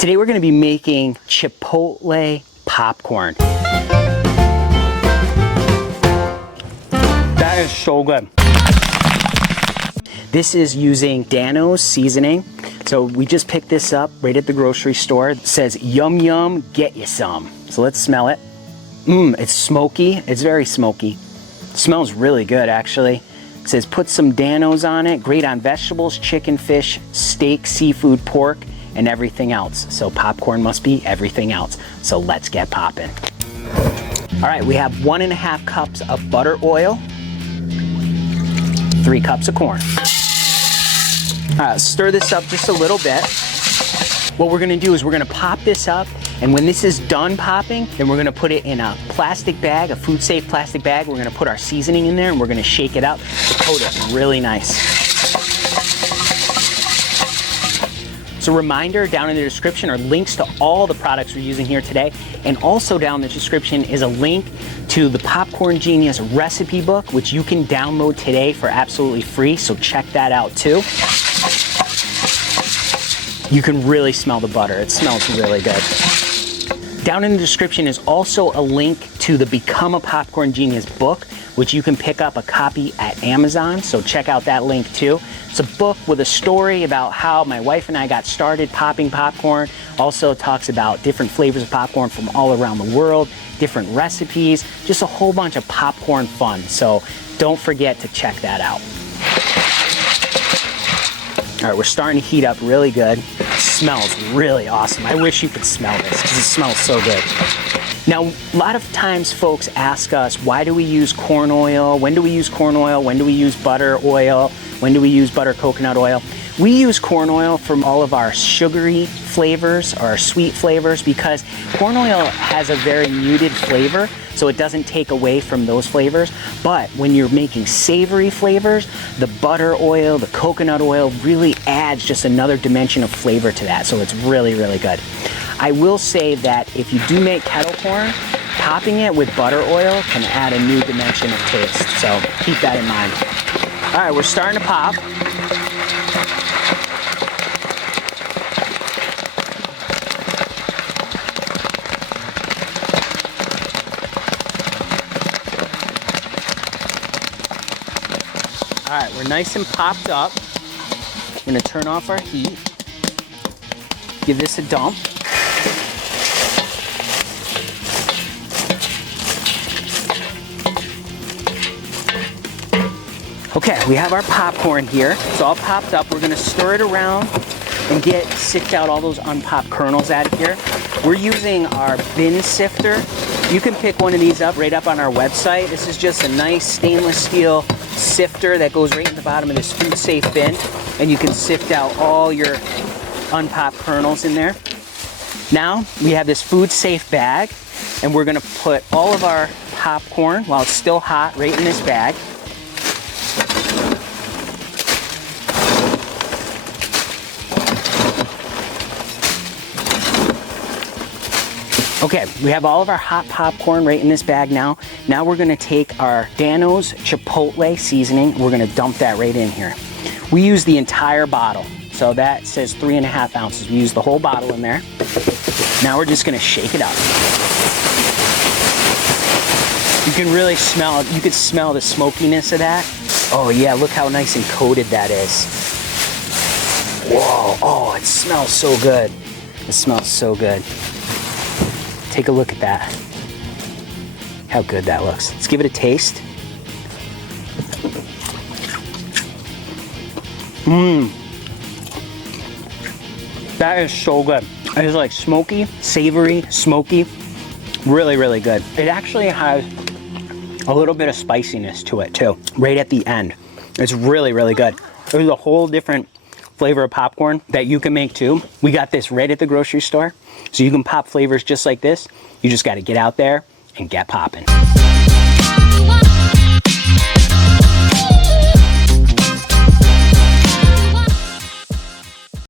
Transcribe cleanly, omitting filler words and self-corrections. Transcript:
Today we're going to be making Chipotle popcorn. That is so good. This is using Dano's seasoning. So we just picked this up right at the grocery store. It says, yum yum, get you some. So let's smell it. It's smoky. It's very smoky. It smells really good, actually. It says put some Dano's on it. Great on vegetables, chicken, fish, steak, seafood, pork, and everything else. So popcorn must be everything else. So let's get poppin'. All right, we have 1.5 cups of butter oil, 3 cups of corn. All right, stir this up just a little bit. What we're gonna do is we're gonna pop this up, and when this is done popping, then we're gonna put it in a plastic bag, a food-safe plastic bag. We're gonna put our seasoning in there, and we're gonna shake it up to coat it really nice. So reminder, down in the description are links to all the products we're using here today, and also down in the description is a link to the Popcorn Genius recipe book, which you can download today for absolutely free, so check that out too. You can really smell the butter. It smells really good. Down in the description is also a link to the Become a Popcorn Genius book, which you can pick up a copy at Amazon, so check out that link too. It's a book with a story about how my wife and I got started popping popcorn. Also talks about different flavors of popcorn from all around the world, different recipes, just a whole bunch of popcorn fun. So don't forget to check that out. All right, we're starting to heat up really good. It smells really awesome. I wish you could smell this because it smells so good. Now, a lot of times folks ask us, why do we use corn oil? When do we use corn oil? When do we use butter oil? When do we use butter coconut oil? We use corn oil from all of our sugary flavors, our sweet flavors, because corn oil has a very muted flavor, so it doesn't take away from those flavors. But when you're making savory flavors, the butter oil, the coconut oil really adds just another dimension of flavor to that. So it's really, really good. I will say that if you do make kettle corn, popping it with butter oil can add a new dimension of taste. So keep that in mind. All right, we're starting to pop. All right, we're nice and popped up. I'm gonna turn off our heat. Give this a dump. Okay, we have our popcorn here. It's all popped up. We're gonna stir it around and sift out all those unpopped kernels out of here. We're using our bin sifter. You can pick one of these up right up on our website. This is just a nice stainless steel sifter that goes right in the bottom of this food safe bin, and you can sift out all your unpopped kernels in there. Now we have this food safe bag, and we're gonna put all of our popcorn while it's still hot right in this bag. Okay, we have all of our hot popcorn right in this bag now. Now we're gonna take our Dano's Chipotle seasoning. We're gonna dump that right in here. We use the entire bottle. So that says 3.5 ounces. We use the whole bottle in there. Now we're just gonna shake it up. You can really smell, you can smell the smokiness of that. Oh yeah, look how nice and coated that is. Whoa, oh, it smells so good. It smells so good. Take a look at that. How good that looks. Let's give it a taste. That is so good. It is like smoky, savory, smoky. Really, really good. It actually has a little bit of spiciness to it too, right at the end. It's really, really good. There's a whole different flavor of popcorn that you can make too. We got this right at the grocery store. So you can pop flavors just like this. You just got to get out there and get poppin'.